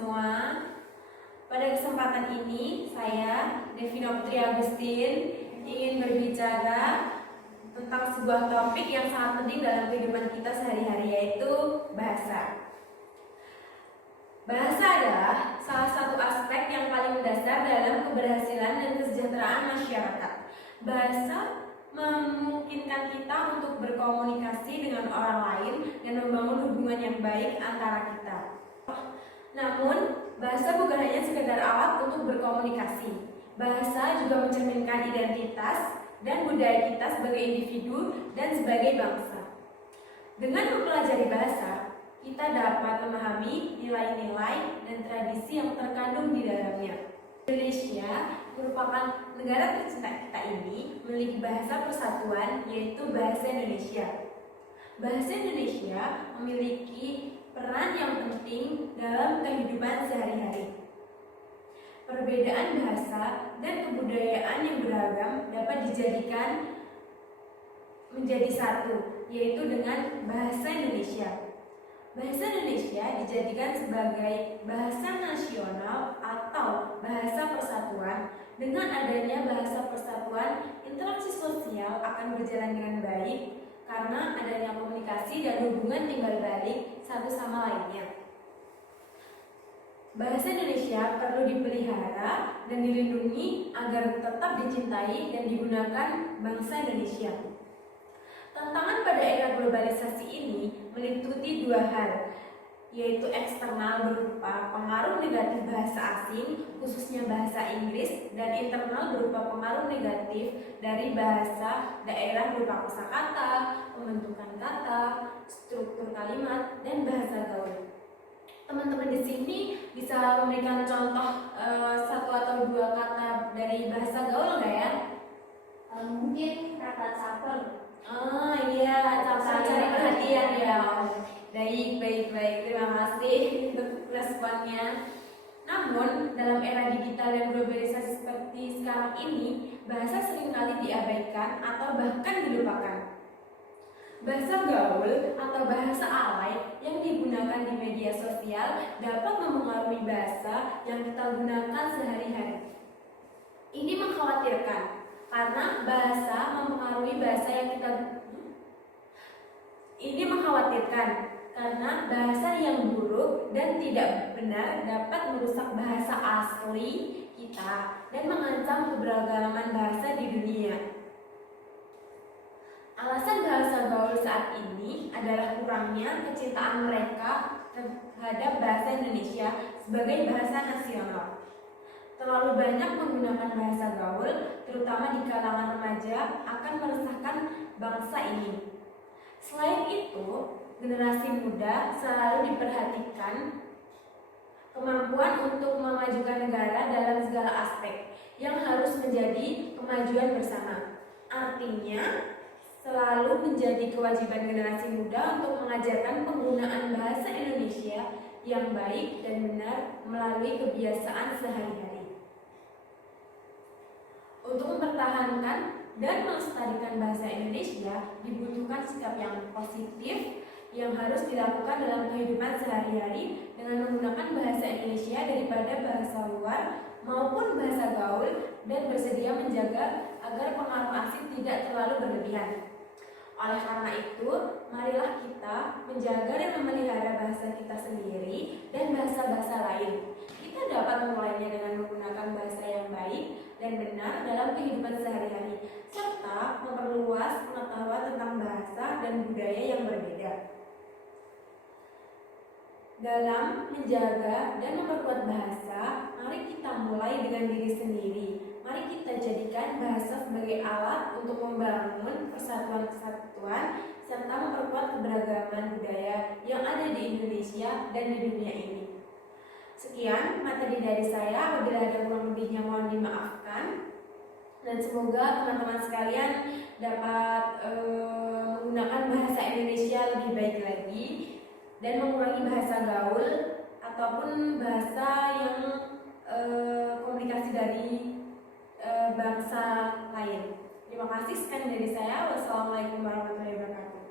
semua. Pada kesempatan ini, saya, Devina Putri Agustin, ingin berbicara tentang sebuah topik yang sangat penting dalam kehidupan kita sehari-hari, yaitu bahasa. Bahasa adalah salah satu aspek yang paling mendasar dalam keberhasilan dan kesejahteraan masyarakat. Bahasa memungkinkan kita untuk berkomunikasi dengan orang lain dan membangun hubungan yang baik antara kita. Namun, bahasa bukan hanya sekedar alat untuk berkomunikasi. Bahasa juga mencerminkan identitas dan budaya kita sebagai individu dan sebagai bangsa. Dengan mempelajari bahasa, kita dapat memahami nilai-nilai dan tradisi yang terkandung di dalamnya. Indonesia merupakan negara tercinta kita ini memiliki bahasa persatuan, yaitu bahasa Indonesia. Bahasa Indonesia memiliki peran yang penting dalam kehidupan sehari-hari. Perbedaan bahasa dan kebudayaan yang beragam dapat dijadikan menjadi satu, yaitu dengan bahasa Indonesia. Bahasa Indonesia dijadikan sebagai bahasa nasional atau bahasa persatuan. Dengan adanya bahasa persatuan, interaksi sosial akan berjalan dengan baik karena adanya komunikasi dan hubungan timbal balik satu sama lainnya. Bahasa Indonesia perlu dipelihara dan dilindungi agar tetap dicintai dan digunakan bangsa Indonesia. Tantangan pada era globalisasi ini meliputi dua hal, yaitu eksternal berupa pengaruh negatif bahasa asing, khususnya bahasa Inggris, dan internal berupa pengaruh negatif dari bahasa daerah berupa kosakata, pembentukan kata, struktur kalimat, dan bahasa gaul. Teman-teman di sini bisa memberikan contoh satu atau dua kata dari bahasa gaul nggak ya? Mungkin kata caper. Oh iya, caper cari perhatian ya. Baik. Terima kasih untuk responnya. Namun, dalam era digital dan globalisasi seperti sekarang ini, bahasa seringkali diabaikan atau bahkan dilupakan. Bahasa gaul atau bahasa alay yang digunakan di media sosial dapat mempengaruhi bahasa yang kita gunakan sehari-hari. Ini mengkhawatirkan karena bahasa mempengaruhi bahasa yang kita karena bahasa yang buruk dan tidak benar dapat merusak bahasa asli kita dan mengancam keberagaman bahasa di dunia. Alasan bahasa gaul saat ini adalah kurangnya kecintaan mereka terhadap bahasa Indonesia sebagai bahasa nasional. Terlalu banyak menggunakan bahasa gaul, terutama di kalangan remaja, akan meresahkan bangsa ini. Selain itu, generasi muda selalu diperhatikan kemampuan untuk memajukan negara dalam segala aspek yang harus menjadi kemajuan bersama. Artinya, selalu menjadi kewajiban generasi muda untuk mengajarkan penggunaan bahasa Indonesia yang baik dan benar melalui kebiasaan sehari-hari. Untuk mempertahankan dan melestarikan bahasa Indonesia dibutuhkan sikap yang positif yang harus dilakukan dalam kehidupan sehari-hari dengan menggunakan bahasa Indonesia daripada bahasa luar maupun bahasa gaul dan bersedia menjaga agar pengaruh asing tidak terlalu berlebihan. Oleh karena itu, marilah kita menjaga dan memelihara bahasa kita sendiri dan bahasa-bahasa lain. Kita dapat memulainya dengan menggunakan bahasa yang baik dan benar dalam kehidupan sehari-hari, serta memperluas pengetahuan tentang bahasa dan budaya yang berbeda. Dalam menjaga dan memperkuat bahasa, mari kita mulai dengan diri sendiri. Mari kita jadikan bahasa sebagai alat untuk membangun persatuan-kesatuan serta memperkuat keberagaman budaya yang ada di Indonesia dan di dunia ini. Sekian materi dari saya, apabila ada kurang lebihnya mohon dimaafkan. Dan semoga teman-teman sekalian dapat menggunakan bahasa Indonesia lebih baik lagi dan mengurangi bahasa gaul ataupun bahasa yang komunikasi dari bangsa lain. Terima kasih, sekian dari saya. Wassalamualaikum warahmatullahi wabarakatuh.